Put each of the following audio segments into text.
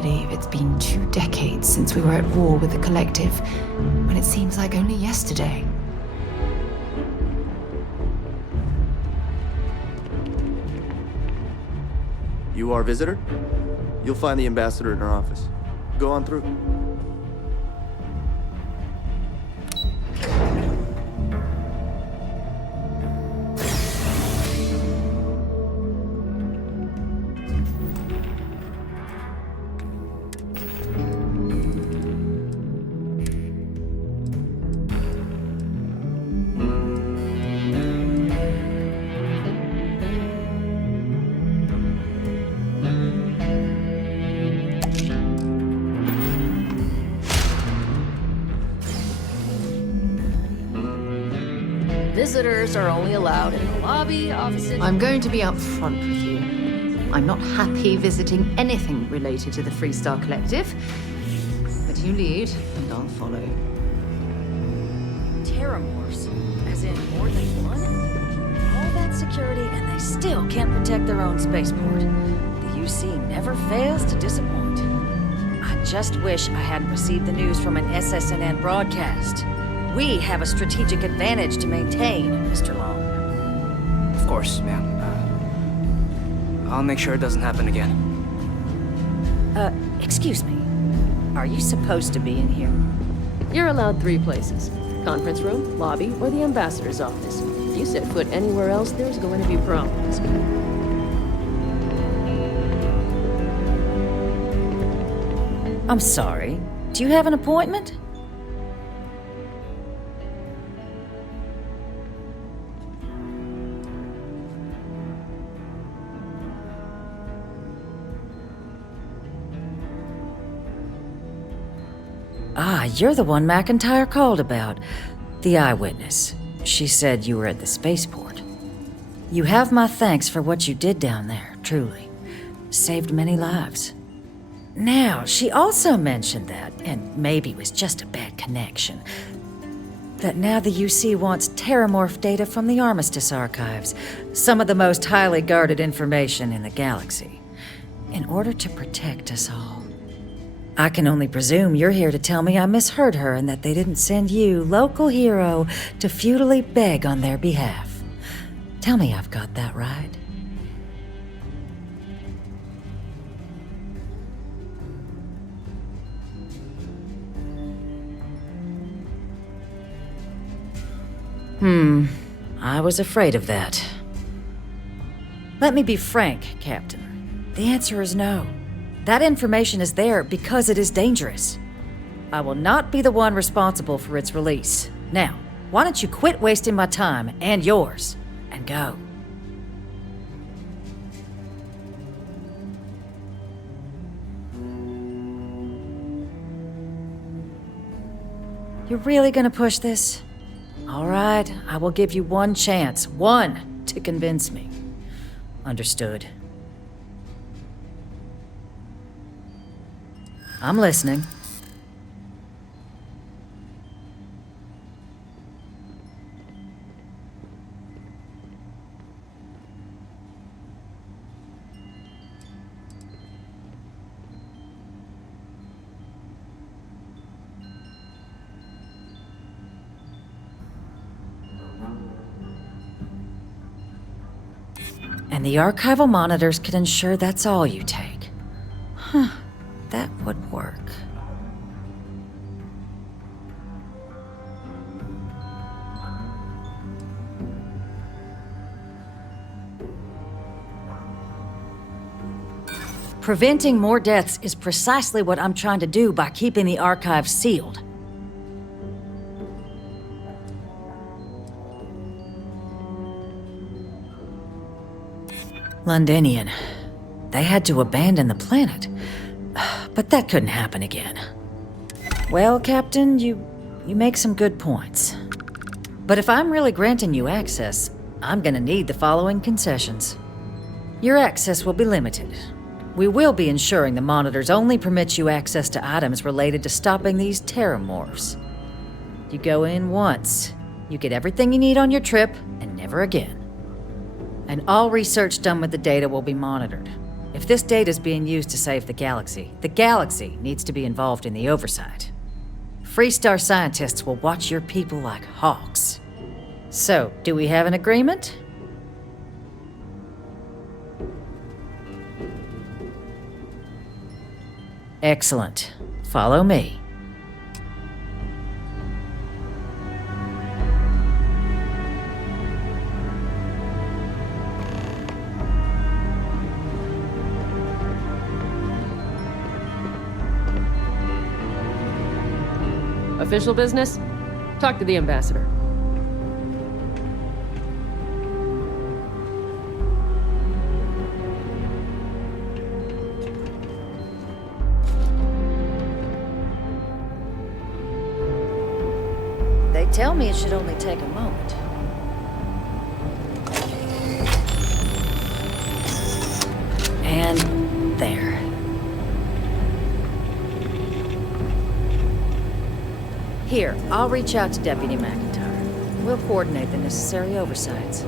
believe it's been 2 decades since we were at war with the Collective, when it seems like only yesterday. You are a visitor? You'll find the ambassador in her office. Go on through. Visitors are only allowed in the lobby, offices... I'm going to be upfront with you. I'm not happy visiting anything related to the Freestar Collective. But you lead, and I'll follow. Terramorphs? As in more than one? All that security, and they still can't protect their own spaceport. The UC never fails to disappoint. I just wish I hadn't received the news from an SSNN broadcast. We have a strategic advantage to maintain, Mr. Long. Of course, ma'am. I'll make sure it doesn't happen again. Excuse me. Are you supposed to be in here? You're allowed 3 places. Conference room, lobby, or the ambassador's office. If you set foot anywhere else, there's going to be problems. I'm sorry. Do you have an appointment? Ah, you're the one McIntyre called about. The eyewitness. She said you were at the spaceport. You have my thanks for what you did down there, truly. Saved many lives. Now, she also mentioned that, and maybe it was just a bad connection, that now the UC wants Terramorph data from the Armistice archives, some of the most highly guarded information in the galaxy, in order to protect us all. I can only presume you're here to tell me I misheard her and that they didn't send you, local hero, to futilely beg on their behalf. Tell me I've got that right. I was afraid of that. Let me be frank, Captain. The answer is no. That information is there because it is dangerous. I will not be the one responsible for its release. Now, why don't you quit wasting my time and yours, and go? You're really gonna push this? All right, I will give you one chance, one, to convince me. Understood. I'm listening. And the archival monitors can ensure that's all you take. Huh, that would work. Preventing more deaths is precisely what I'm trying to do by keeping the archives sealed. Londinian. They had to abandon the planet. But that couldn't happen again. Well, Captain, you make some good points. But if I'm really granting you access, I'm gonna need the following concessions. Your access will be limited. We will be ensuring the monitors only permit you access to items related to stopping these terramorphs. You go in once, you get everything you need on your trip, and never again. And all research done with the data will be monitored. If this data's being used to save the galaxy needs to be involved in the oversight. Freestar scientists will watch your people like hawks. So, do we have an agreement? Excellent. Follow me. Official business? Talk to the ambassador. They tell me it should only take a moment. And there. Here, I'll reach out to Deputy McIntyre. We'll coordinate the necessary oversights.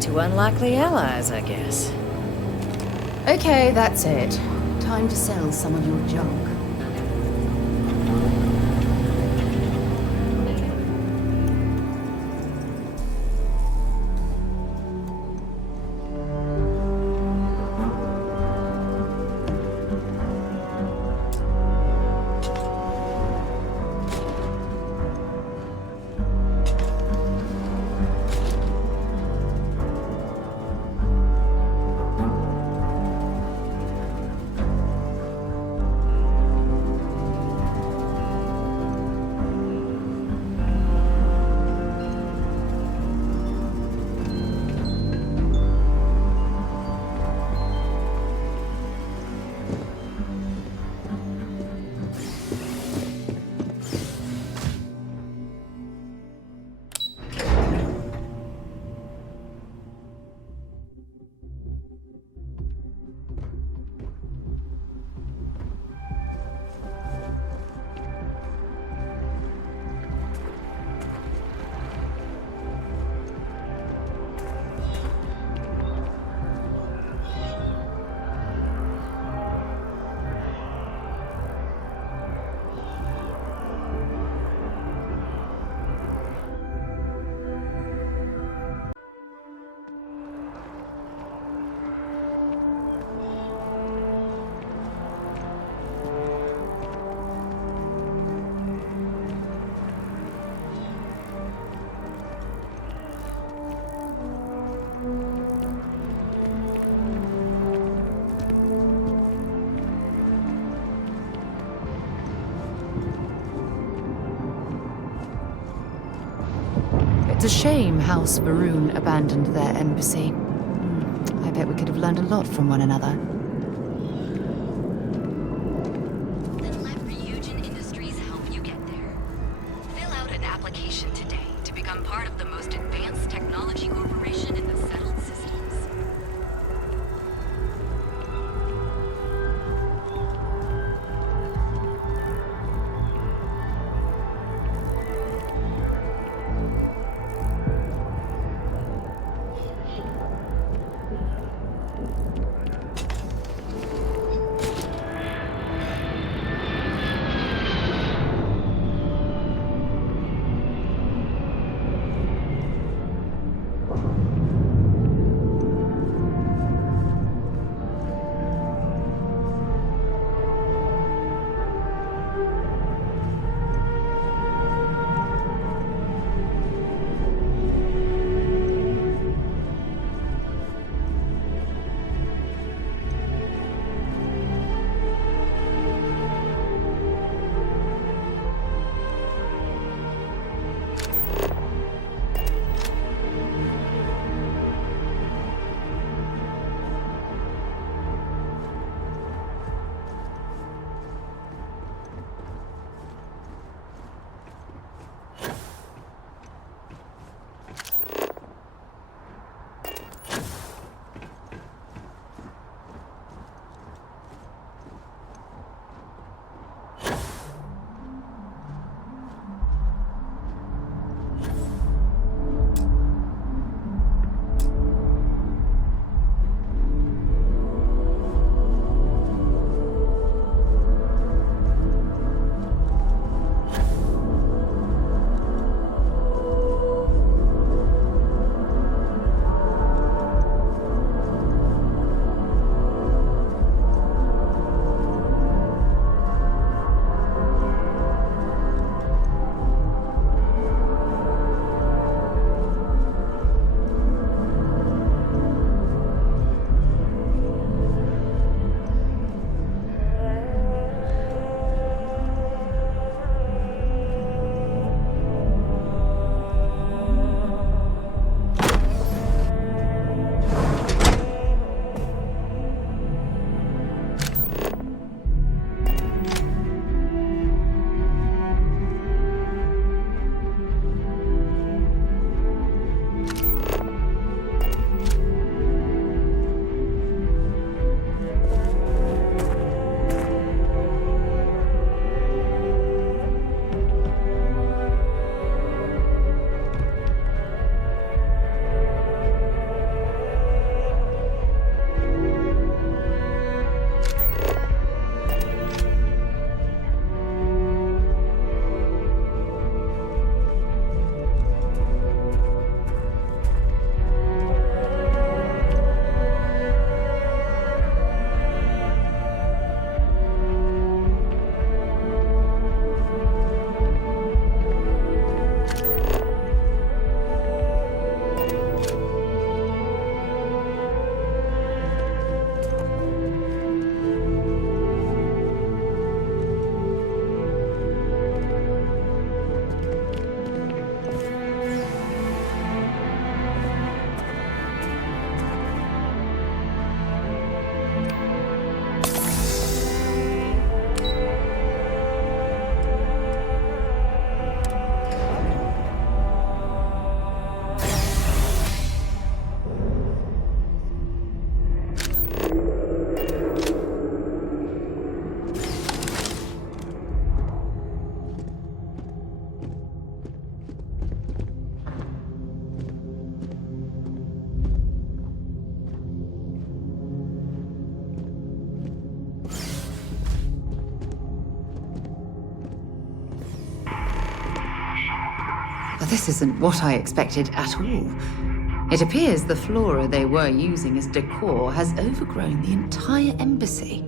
Two unlikely allies, I guess. Okay, that's it. Time to sell some of your junk. It's a shame House Maroon abandoned their embassy. I bet we could have learned a lot from one another. Then let Ryujin Industries help you get there. Fill out an application today to become part of the most advanced technology corporation in the settled systems. But this isn't what I expected at all. It appears the flora they were using as decor has overgrown the entire embassy.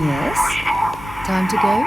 Yes? Time to go?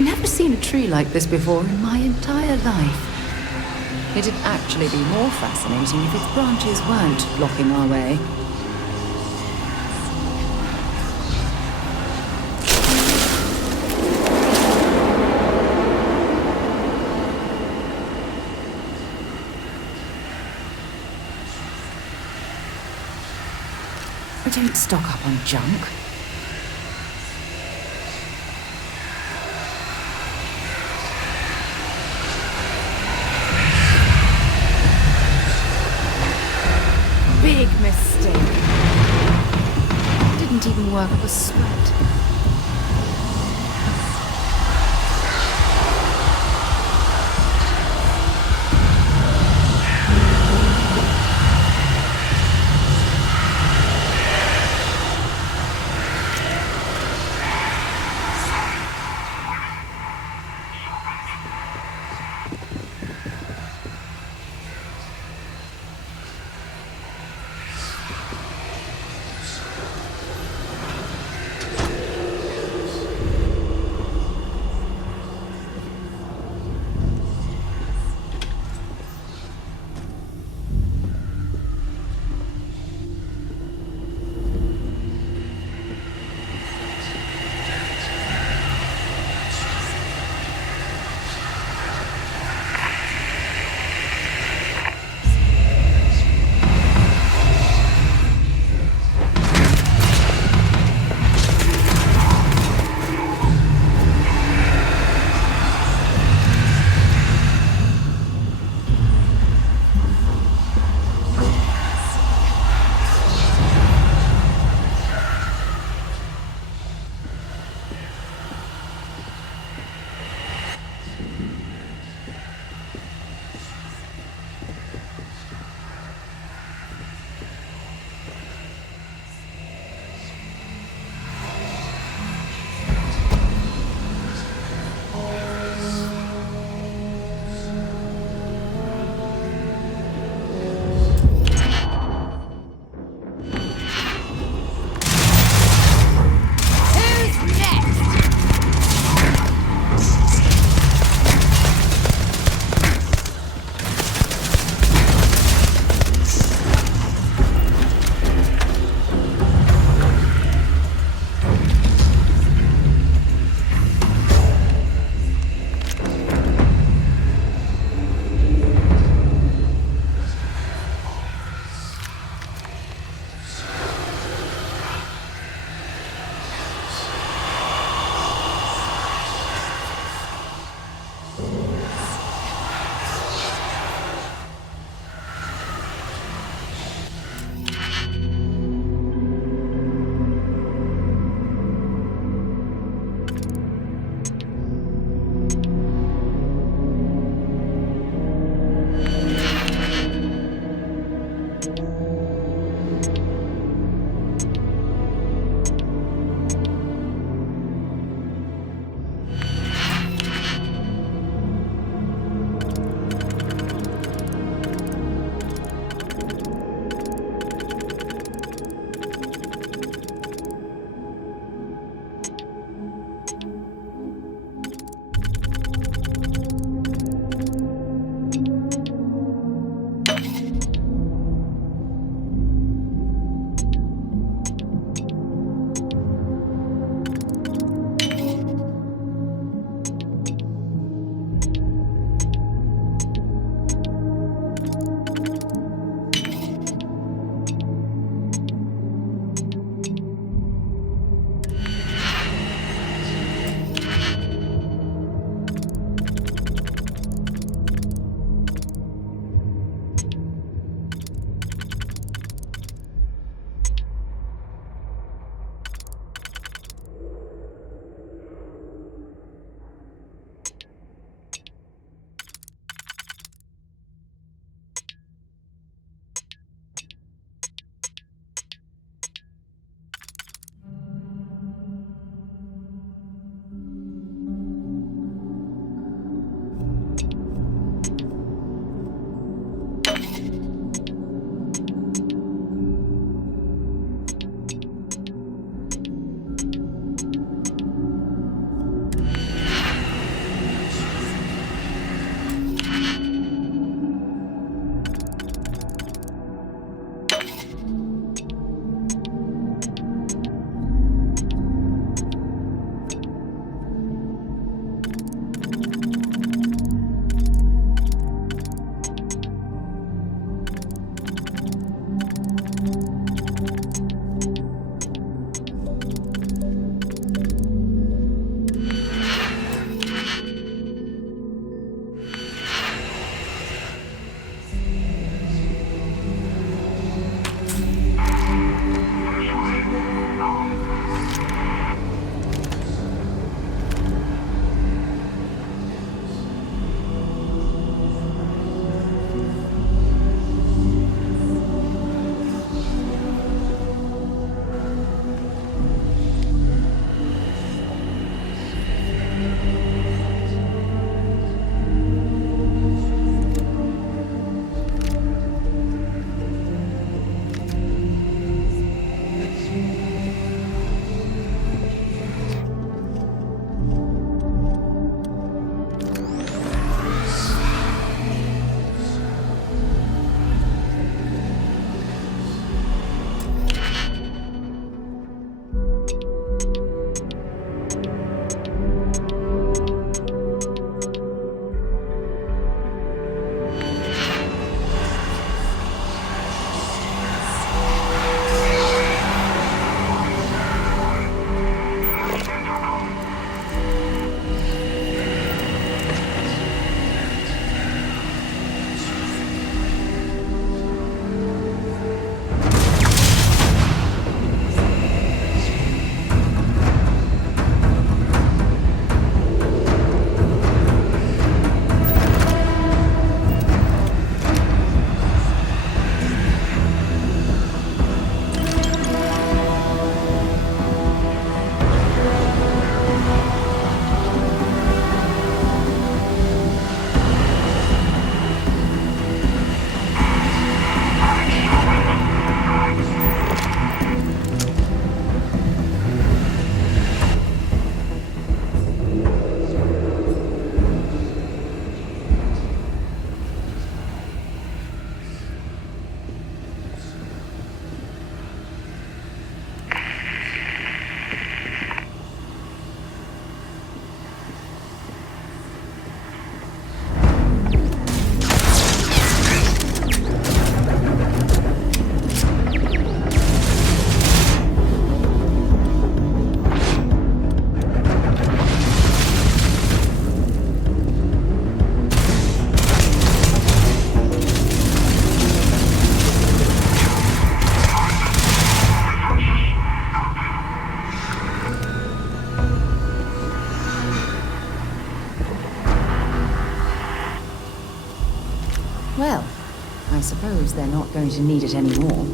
I've never seen a tree like this before in my entire life. It'd actually be more fascinating if its branches weren't blocking our way. We don't stock up on junk. Big mistake. Didn't even work up a sweat. Well, I suppose they're not going to need it anymore.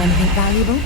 Anything valuable?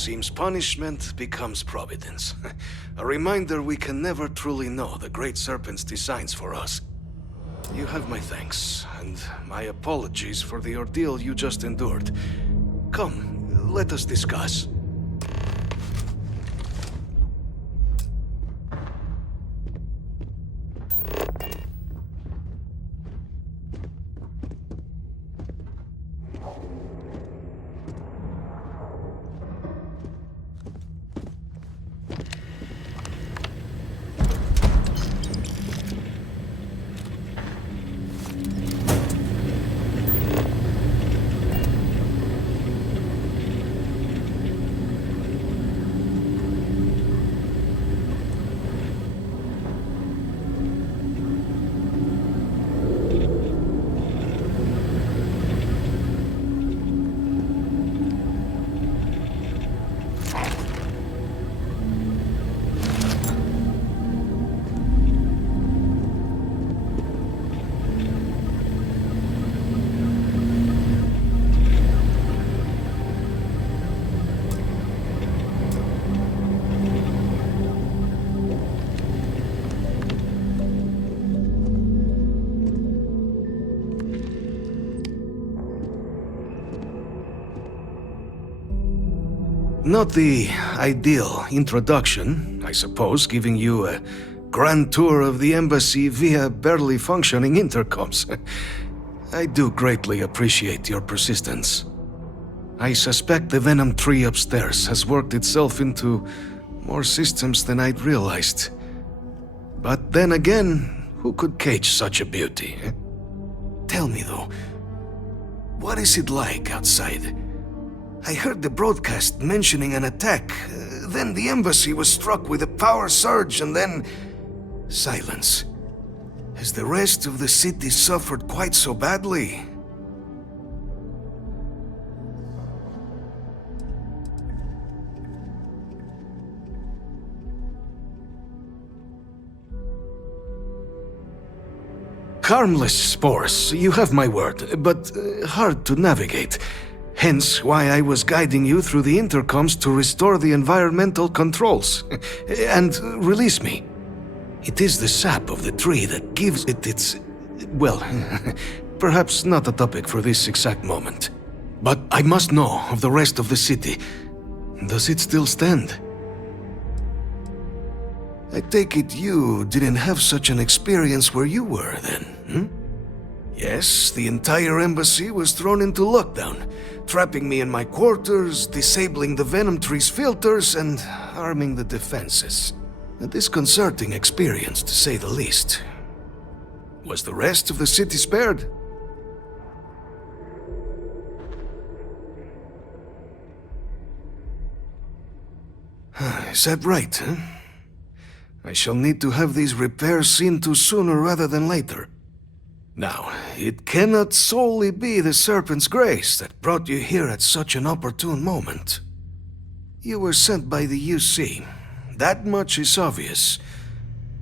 seems punishment becomes providence. A reminder we can never truly know the Great Serpent's designs for us. You have my thanks, and my apologies for the ordeal you just endured. Come, let us discuss. Not the ideal introduction, I suppose, giving you a grand tour of the embassy via barely functioning intercoms. I do greatly appreciate your persistence. I suspect the Venom tree upstairs has worked itself into more systems than I'd realized. But then again, who could cage such a beauty? Tell me though, what is it like outside? I heard the broadcast mentioning an attack, then the embassy was struck with a power surge, and then silence. Has the rest of the city suffered quite so badly? Harmless spores, you have my word, but hard to navigate. Hence why I was guiding you through the intercoms to restore the environmental controls and release me. It is the sap of the tree that gives it its... well, perhaps not a topic for this exact moment. But I must know of the rest of the city. Does it still stand? I take it you didn't have such an experience where you were then, Yes, the entire embassy was thrown into lockdown, trapping me in my quarters, disabling the Venom tree's filters, and arming the defenses. A disconcerting experience, to say the least. Was the rest of the city spared? Is that right, huh? I shall need to have these repairs seen to sooner rather than later. Now, it cannot solely be the Serpent's grace that brought you here at such an opportune moment. You were sent by the UC. That much is obvious.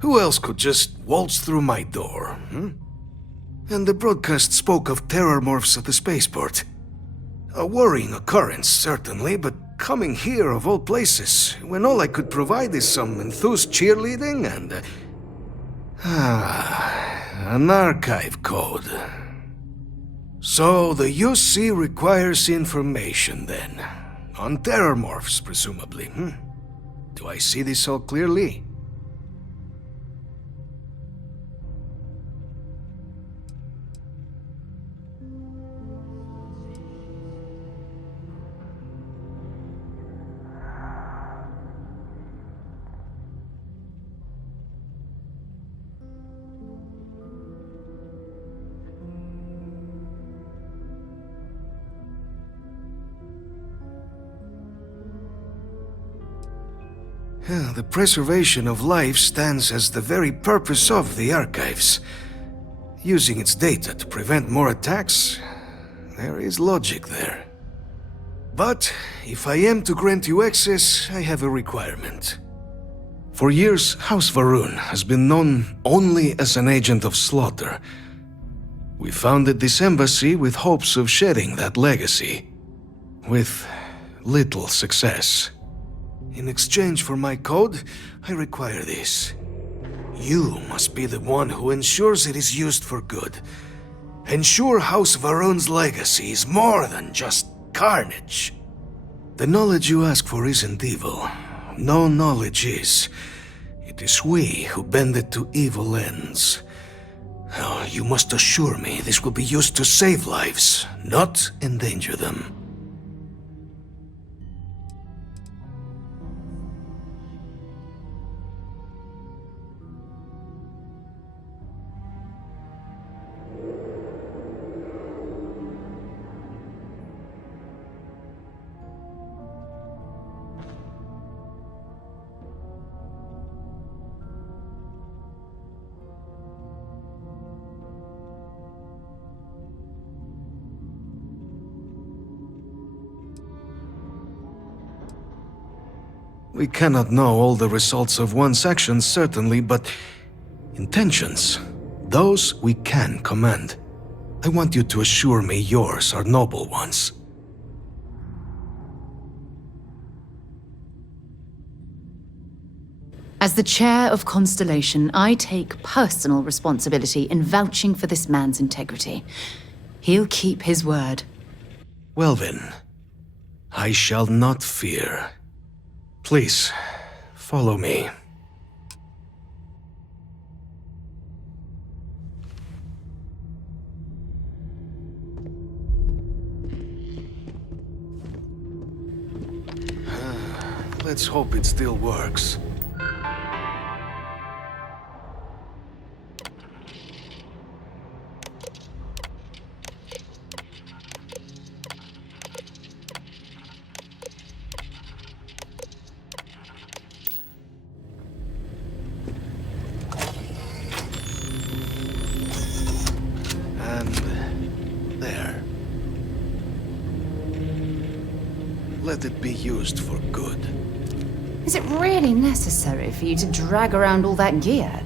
Who else could just waltz through my door, And the broadcast spoke of terror morphs at the spaceport. A worrying occurrence, certainly, but coming here of all places, when all I could provide is some enthused cheerleading and... an archive code. So the UC requires information then. On terror morphs, presumably, Do I see this all clearly? The preservation of life stands as the very purpose of the archives. Using its data to prevent more attacks, there is logic there. But if I am to grant you access, I have a requirement. For years, House Varun has been known only as an agent of slaughter. We founded this embassy with hopes of shedding that legacy. With little success. In exchange for my code, I require this. You must be the one who ensures it is used for good. Ensure House Varun's legacy is more than just carnage. The knowledge you ask for isn't evil. No knowledge is. It is we who bend it to evil ends. Oh, you must assure me this will be used to save lives, not endanger them. We cannot know all the results of one section, certainly, but intentions, those we can command. I want you to assure me yours are noble ones. As the chair of Constellation, I take personal responsibility in vouching for this man's integrity. He'll keep his word. Well then, I shall not fear. Please, follow me. Let's hope it still works. Let it be used for good. Is it really necessary for you to drag around all that gear?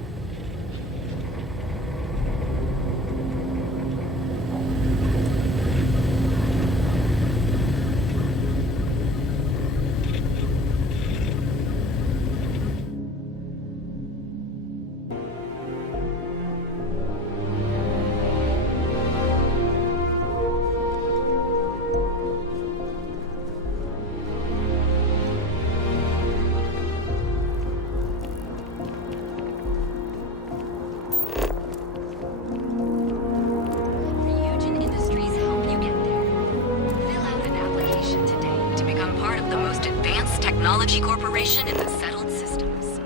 Technology corporation in the settled systems.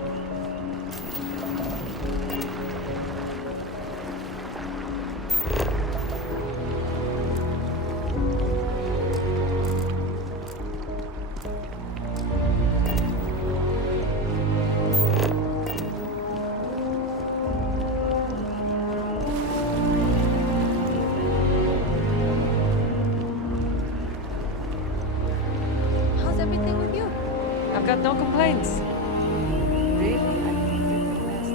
How's everything with you? I've got no complaints. Really? I think you're the best.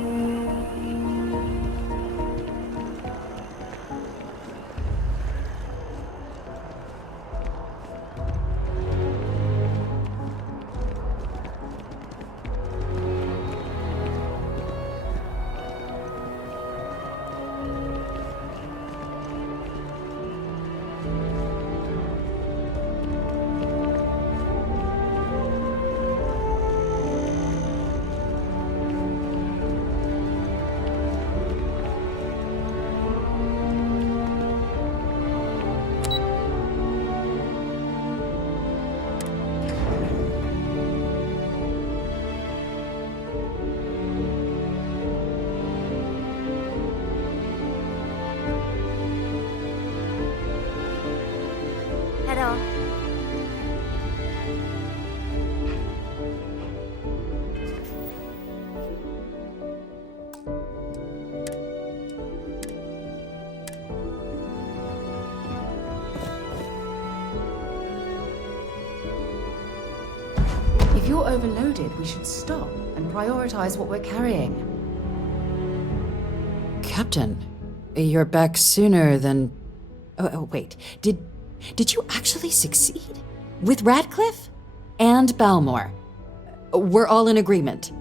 Hello. If you're overloaded, we should stop and prioritize what we're carrying. Captain, you're back sooner than... Oh, wait. Did you actually succeed? With Radcliffe? And Balmore. We're all in agreement.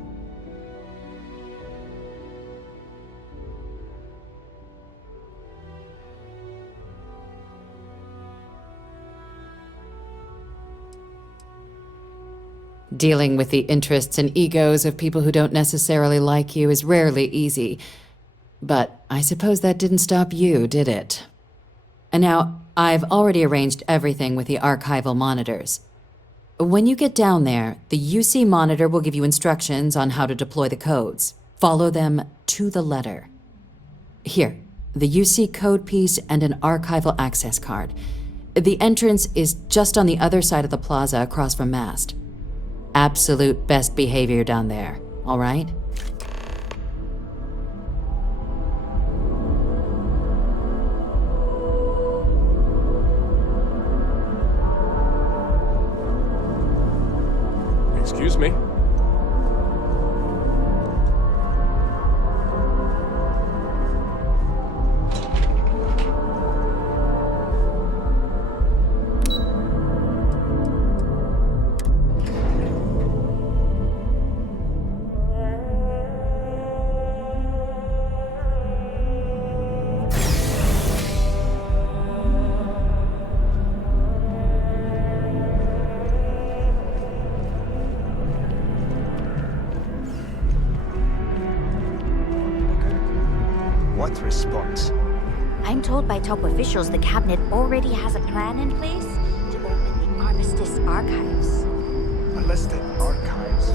Dealing with the interests and egos of people who don't necessarily like you is rarely easy. But I suppose that didn't stop you, did it? And now, I've already arranged everything with the archival monitors. When you get down there, the UC monitor will give you instructions on how to deploy the codes. Follow them to the letter. Here, the UC code piece and an archival access card. The entrance is just on the other side of the plaza across from Mast. Absolute best behavior down there, all right? Excuse me? What response? I'm told by top officials the cabinet already has a plan in place to open the Armistice archives. Unless the archives.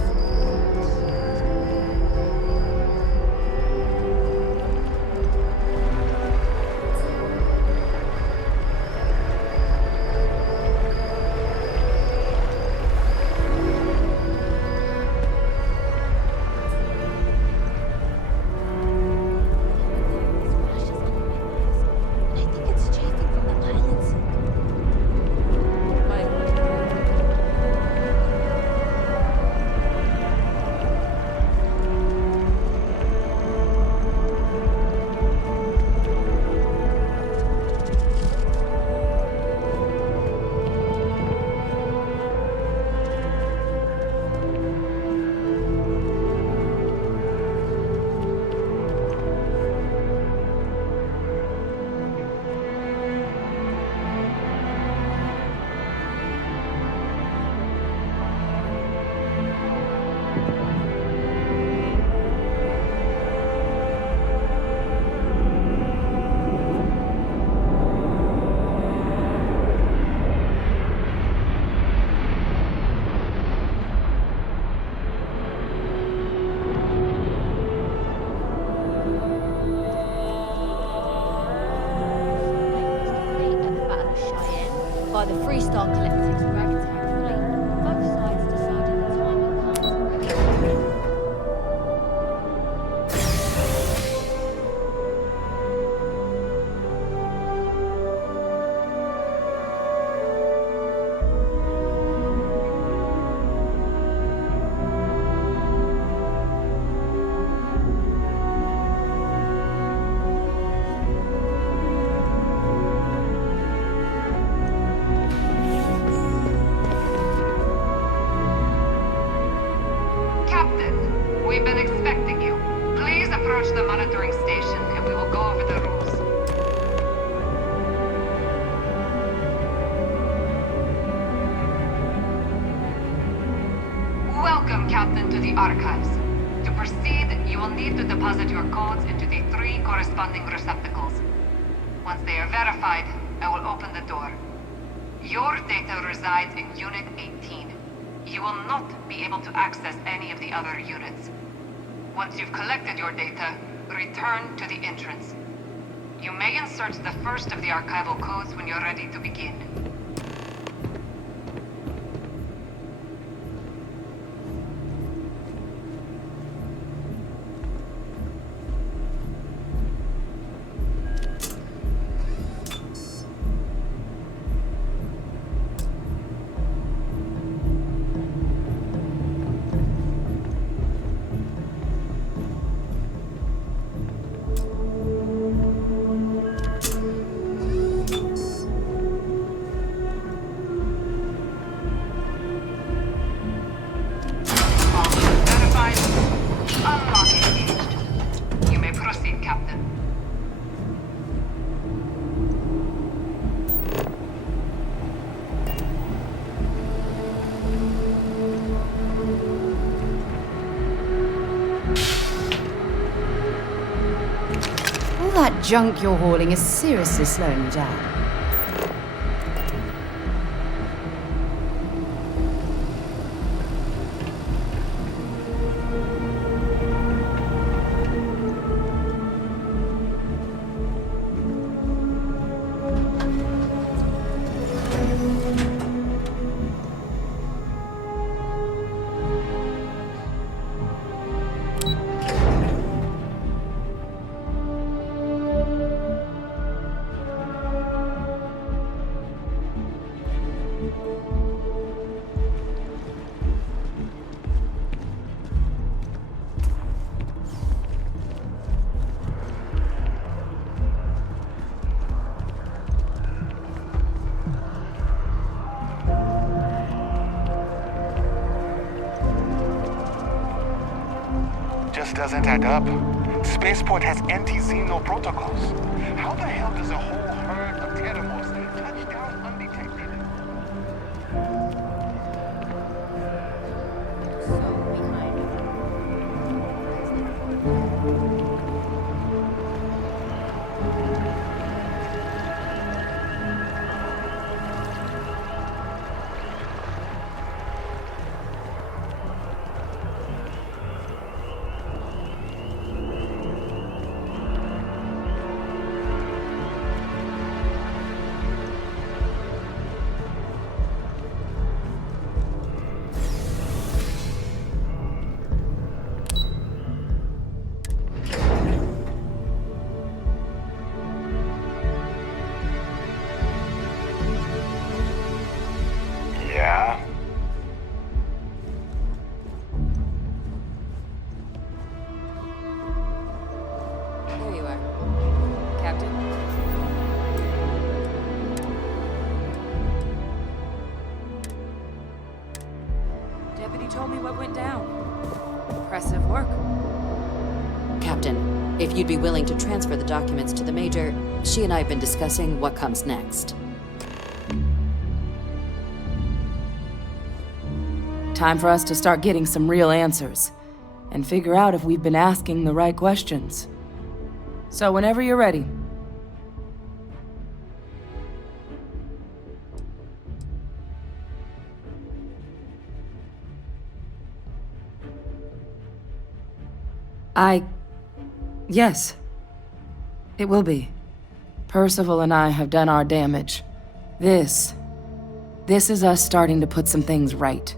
By the Freestar Collective's ragtag fleet, both sides decided the time had come. We've been expecting you. Please approach the monitoring station and we will go over the rules. Welcome, Captain, to the archives. To proceed, you will need to deposit your codes into the 3 corresponding receptacles. Once they are verified, I will open the door. Your data resides in Unit 18. You will not be able to access any of the other units. Once you've collected your data, return to the entrance. You may insert the first of the archival codes when you're ready to begin. junk you're hauling is seriously slowing you down. Just doesn't add up. Spaceport has anti-xeno protocols. How the hell does a whole herd of Terramos touch down undetected? Yeah? There you are. Captain? Deputy told me what went down. Impressive work. Captain, if you'd be willing to transfer the documents to the Major, she and I have been discussing what comes next. Time for us to start getting some real answers, and figure out if we've been asking the right questions. So whenever you're ready. Yes. It will be. Percival and I have done our damage. This is us starting to put some things right.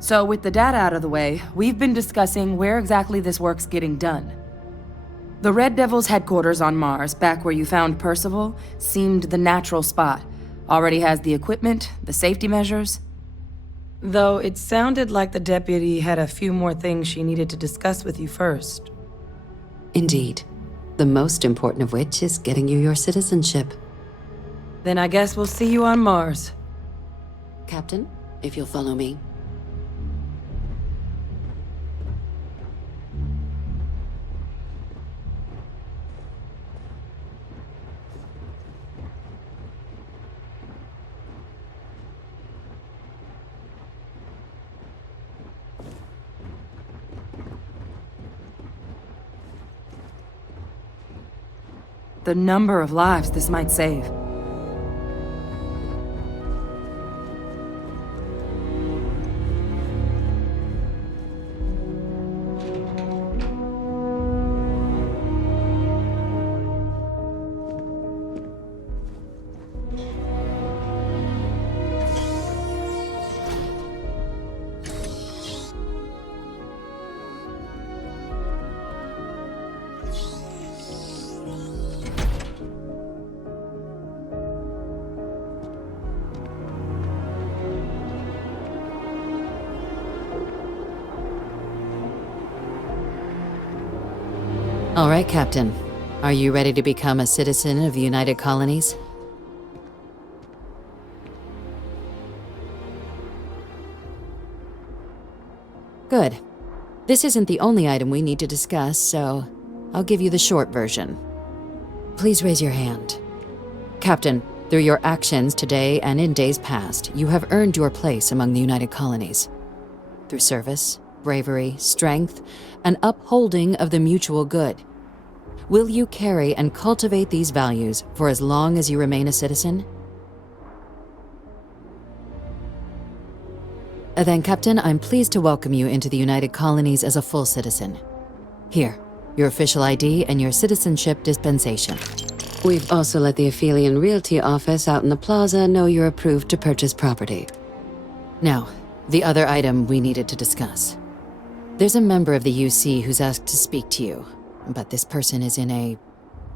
So with the data out of the way, we've been discussing where exactly this work's getting done. The Red Devil's headquarters on Mars, back where you found Percival, seemed the natural spot. Already has the equipment, the safety measures. Though it sounded like the deputy had a few more things she needed to discuss with you first. Indeed. The most important of which is getting you your citizenship. Then I guess we'll see you on Mars. Captain, if you'll follow me. The number of lives this might save. All right, Captain. Are you ready to become a citizen of the United Colonies? Good. This isn't the only item we need to discuss, so I'll give you the short version. Please raise your hand. Captain, through your actions today and in days past, you have earned your place among the United Colonies. Through service, bravery, strength, and upholding of the mutual good. Will you carry and cultivate these values for as long as you remain a citizen? Then, Captain, I'm pleased to welcome you into the United Colonies as a full citizen. Here, your official ID and your citizenship dispensation. We've also let the Aphelion Realty office out in the plaza know you're approved to purchase property. Now, the other item we needed to discuss. There's a member of the UC who's asked to speak to you, but this person is in a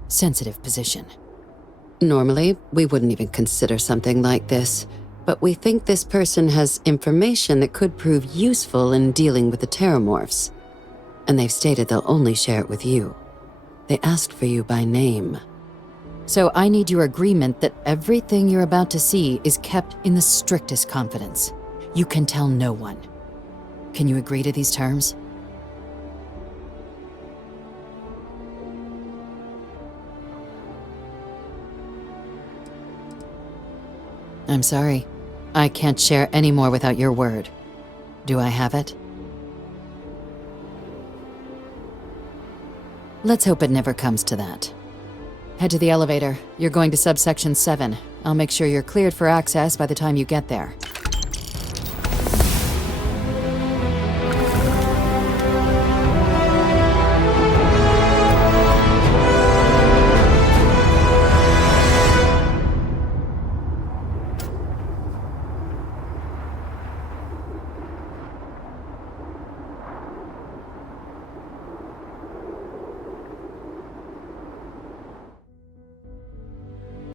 sensitive position. Normally, we wouldn't even consider something like this, but we think this person has information that could prove useful in dealing with the Terramorphs. And they've stated they'll only share it with you. They asked for you by name. So I need your agreement that everything you're about to see is kept in the strictest confidence. You can tell no one. Can you agree to these terms? I'm sorry. I can't share any more without your word. Do I have it? Let's hope it never comes to that. Head to the elevator. You're going to subsection 7. I'll make sure you're cleared for access by the time you get there.